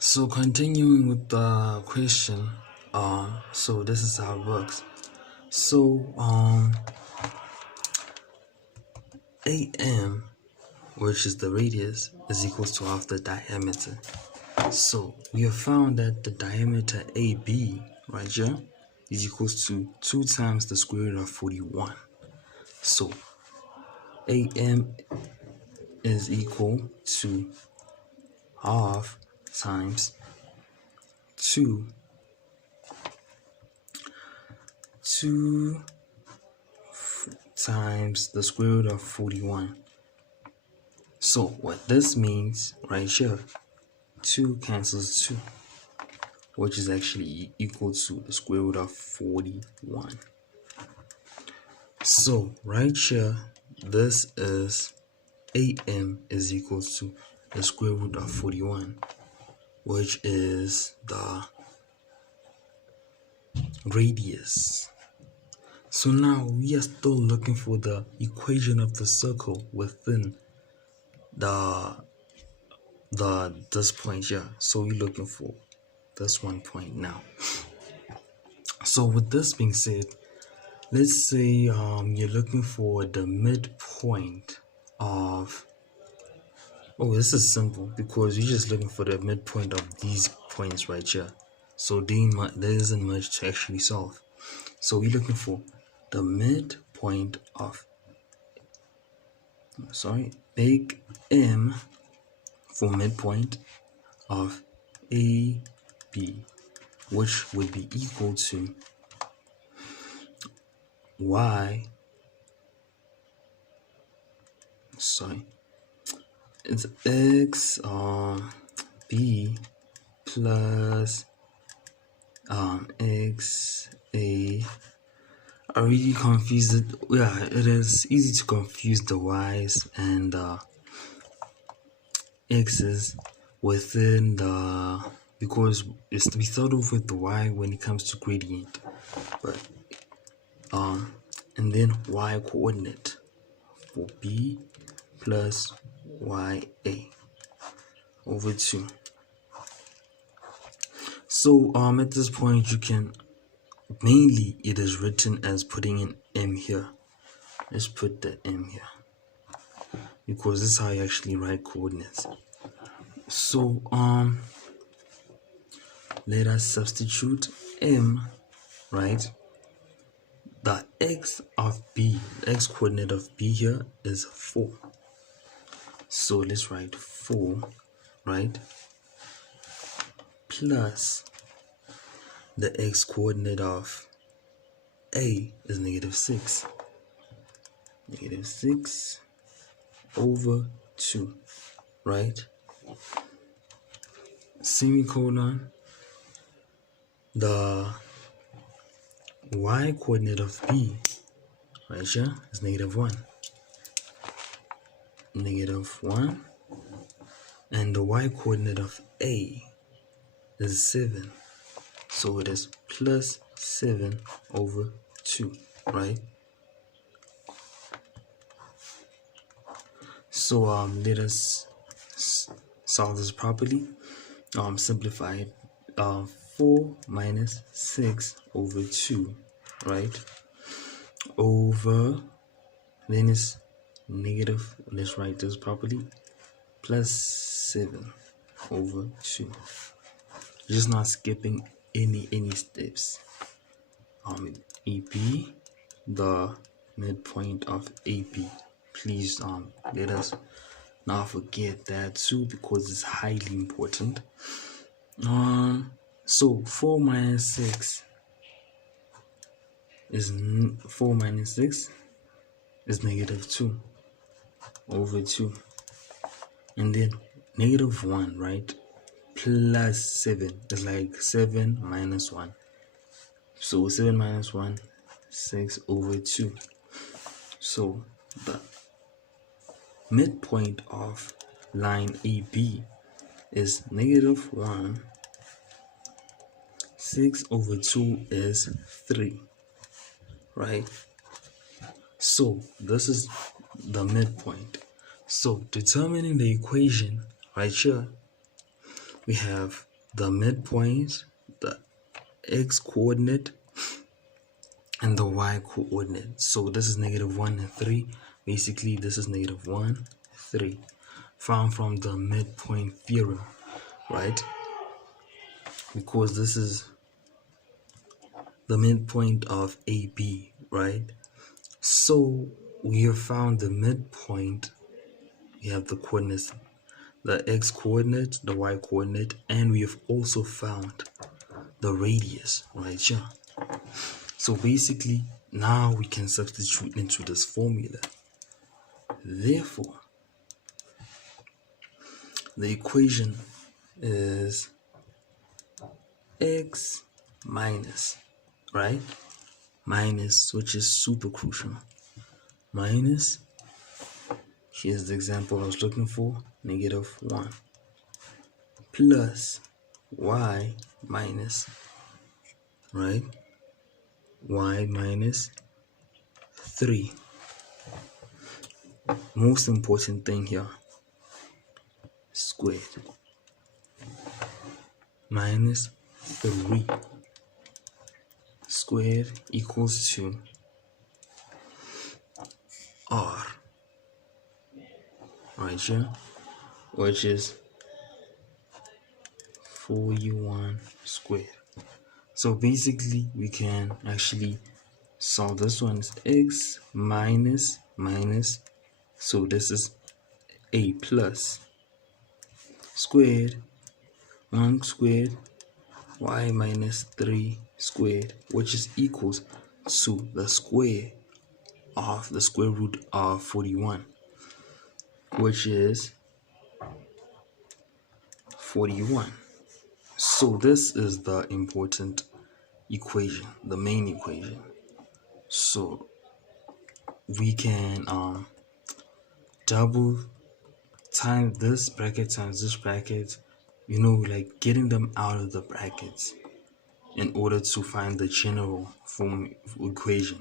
So continuing with the question, so this is how it works. So AM, which is the radius, is equals to half the diameter. So we have found that the diameter AB right here is equals to 2 times the square root of 41. So AM is equal to half times 2 times the square root of 41. So what this means right here, 2 cancels 2, which is actually equal to the square root of 41. So right here, this is AM is equal to the square root of 41, which is the radius. So now we are still looking for the equation of the circle within this point here. So we're looking for this one point now. So with this being said, let's say you're looking for the midpoint of, this is simple because you're just looking for the midpoint of these points right here. So there isn't much to actually solve. So we're looking for the midpoint of, big M for midpoint of AB, which would be equal to it's X B plus X A. I really confused it. Yeah, it is easy to confuse the Y's and X's within the, because we start off with the Y when it comes to gradient, but and then Y coordinate for B plus YA over 2. So at this point you can mainly, it is written as putting an M here. Let's put the M here because this is how you actually write coordinates. So let us substitute M, right? The X of B, the X coordinate of B here is 4. So let's write 4, right? Plus the X coordinate of A is -6. -6 over 2, right? Semicolon. The Y coordinate of B right here is -1. -1. And the Y coordinate of A is 7. So it is plus 7 over 2, right? So let us solve this properly. Simplify it. 4 minus 6 over 2, right? Over, then it's negative, let's write this properly, plus 7 over 2. Just not skipping any steps. AB, the midpoint of AB. Please let us not forget that too, because it's highly important. So 4 minus 6 is -2 over 2, and then -1, right? Plus 7 is like 7 minus 1. So 7 minus 1, 6 over 2. So the midpoint of line AB is -1. 6 over 2 is 3, right? So this is the midpoint. So determining the equation right here, we have the midpoint, the x coordinate, and the y coordinate. So this is -1 and 3. Basically, this is -1, 3. Found from the midpoint theorem, right? Because this is the midpoint of AB, right? So we have found the midpoint. We have the coordinates, the x coordinate, the y coordinate, and we have also found the radius right here. So basically, now we can substitute into this formula. Therefore, the equation is x minus, right? Minus, which is super crucial. Minus, here's the example I was looking for, -1, plus y minus, right? Y minus 3. Most important thing here, squared, minus 3 squared equals to r right here, which is 41 squared. So basically we can actually solve this one. Is x minus minus, so this is a plus squared, 1 squared, y minus 3 squared, which is equals to the square of the square root of 41, which is 41. So this is the important equation, the main equation. So we can double time this bracket times this bracket, like getting them out of the brackets in order to find the general form equation.